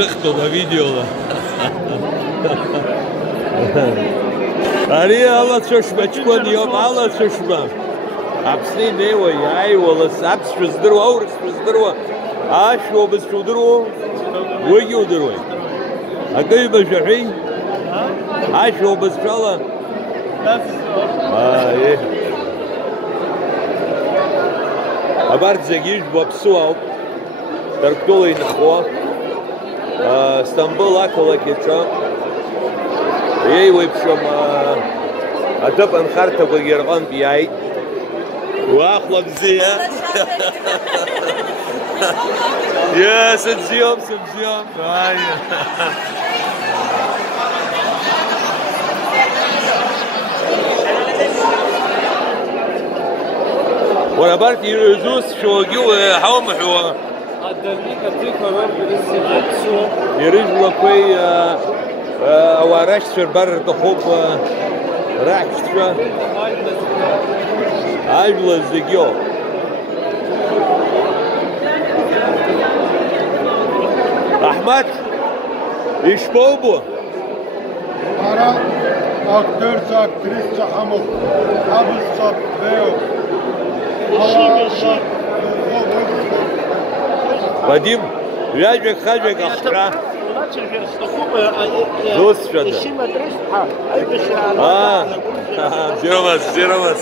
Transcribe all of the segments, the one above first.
تخطب فيديو أريه الله تشوف بتشكون يوم الله تشوف ما أبسني نيوي أي والله سبس رزدروا أو رزدروا عاشوا بس رزدروا ويجوا دروي أكيد بشحين عاشوا بس الله إيه أبارد زجيج بابسوال تركتولي نخوا اسطنبول أكله كيتشا إيه ويبشم أدب أنخرت بغيرغان بيعي وأخلق زيها يا سبزيوم وانا بارك يرزوس شو جو حوم حوا يرجلوا كوي اوارش في البر تخوب راح شو عجل الزجيو احمد ايش بوبو ara aktör aktris çahamuk abul sap veo Вадим, вяжек, хажек, ахра. Дост шада. Зеромас.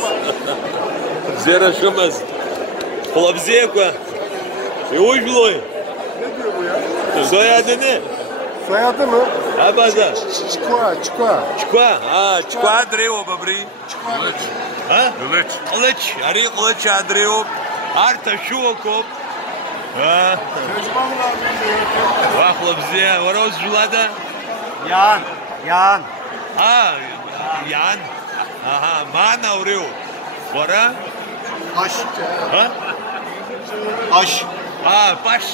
Зера шумас. Хлопзеква. И ujlой. Soyadı ne? Soyadı mı? Abaza. Çukua. Çukua Andreevo babri. Ha? Kılıç. Ari Kılıç Andreevo. Arta Şuvakov. Вахло бзе, вороз жлада. Yan. Ян. Ага, мана урю. Вора? Aş. Ha? Aş. Паш.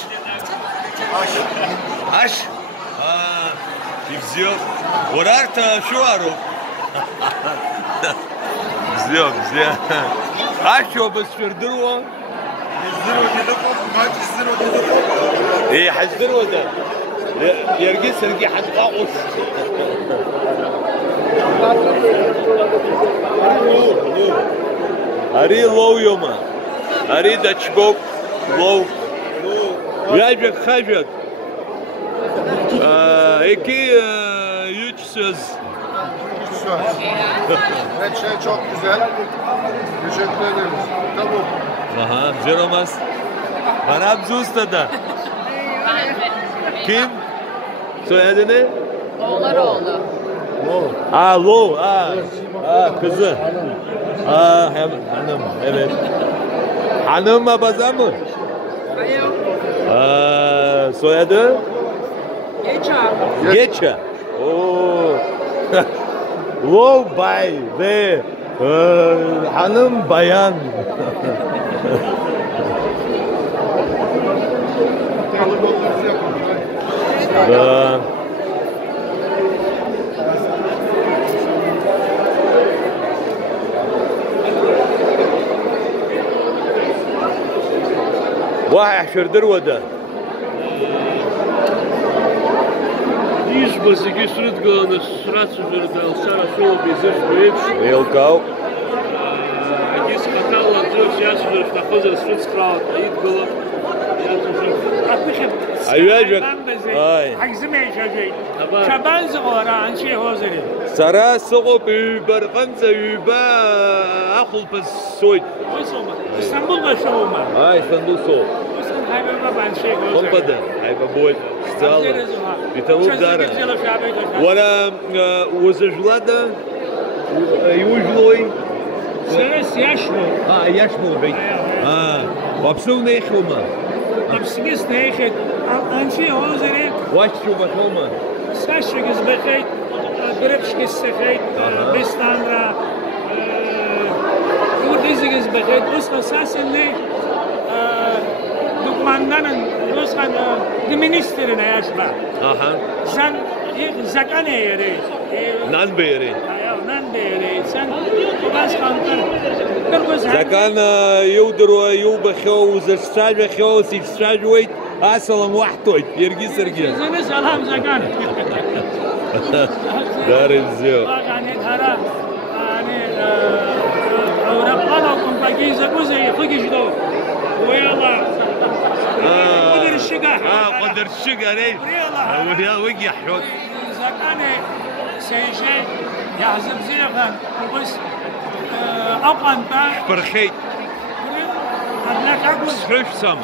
Аш. И взё. Ворарта шуару. Бзе. Ашо бесфердруа. ايه حزبروا ده يرجي سرجي حنقاقش اري لو يوما اري دچبوك لو ياجك خاجك iki üç söz. Evet çok güzel. Teşekkür ederiz. Tamam. Aha, Jeromaz. Bana Abzusta da. Kim? Soyadı ne? Oğlaroğlu. Lo. Kızı. Hanım. Evet. Hanım abaza mı? Soyadı? Geça. Oo. Lo bay ve hanım bayan. Да. واحد شردر وده Diz basıcı sürüt gağını surat sürüt alsana sol bezir büyük. Вилкау. Diz katalla diyor ya sürüt takozır sürüt skrat ayıt gılı. Ayvacık. Ay. Hagzime yaşayacak. Şaban zıgara anşi hazırı. Sara soğuk berkanza yüba akıl pes soyt. İstanbul başıma. Ay İstanbul soğuk. Kompada. Ay baboy. Stala. Bitavup dara. Вора возжлада южлой. Сырыс яшму. Яшму бей. Вапсу нехома. Hepsiniz neyse, anşi hazırı. Вашу батома. Saçınız bekayt, grepşkis sekayt, bestandra, diziniz bekayt. Usta saçın ne? Dükmandanın, usta ministerine yaşma. Aha. Sen zakan yeri. Nan beri. Nan beri. Sen bas kantar. Закан юдеру юбахо, застражахо, сивстражует. السلام وحدوي يرقي سرقي زين سلام زكان دار الزيو يعني ترى يعني وربنا كنت باقي زي خقي جدو ويلا قدر الشقة قدر الشقة ليه ويا وقع حوت زكان شيء يحزب زيغان بس أقن تا برخيت أنا أقول صحيح سما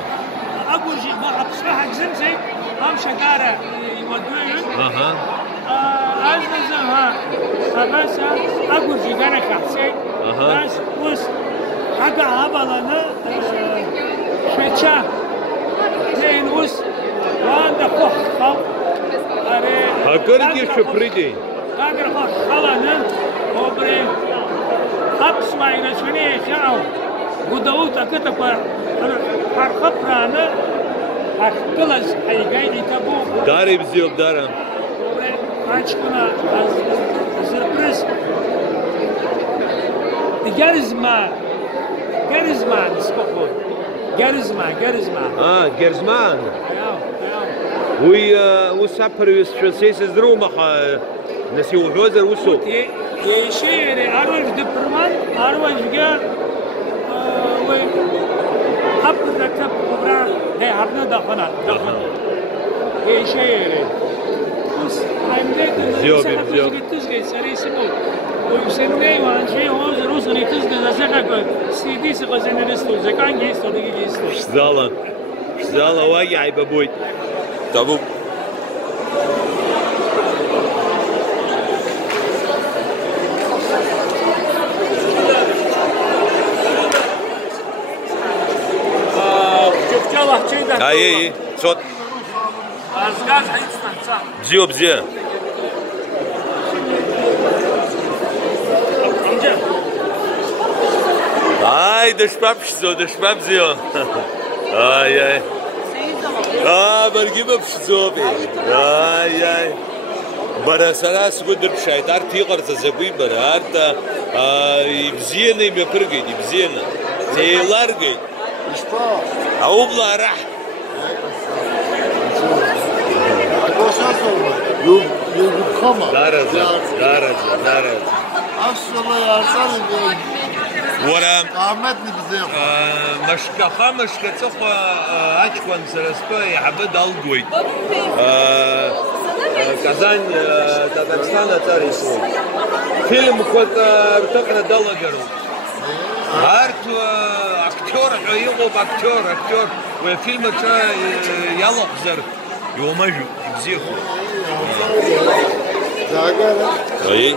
أقول شيء ما أبصح أجزم زي هم شكارة يودون اها أزمزها بس أقول شيء أنا كحسي بس بس حتى هبلنا شتشا زين بس وأنا خف أري هكرتي شبريدي قادر خف خلنا وبري أبصما إلى شنيه شاو ودوتا كتب حرقتنا حرقلز حيقايني تبو داري بزيو بدارم عشقنا سربريز جارزما نسبقون جارزما جرزمان وي سابر شسيس درومخ نسيو حوزر وسو يشيري أروج دبرمان أروج جا وي أبدا كب كبرى ده هبنا دخنا يشيري بس زيوب زيوب تزغي سري سمو ويسني وانشي هوز روسني تزغي زكاك سيدي سقزن رستو زكان جيستو دقي جيستو زالا واقع بابوي تابو اي صوت أزغاز حيثنا صح بزيو بزيو اي دشباب شزو دشباب زيو اي برقيبه بشزو بي اي برا سلاس قدر بشايتار تيغر تزقوي برا ارتا بزينا يبرقي بزينا زي لارقي او بلا راح درجة أصلا يا صاحبي ورا قامتني بزيف مشكخة مشكتخ أشكون سرسبا يحبد الجوي كازان تاتارستان تاريسو فيلم كنت ارتقنا دلجرو هارت أكتور يغوب أكتور وفيلم يلا بزر يومجو بزيخو زاغر اي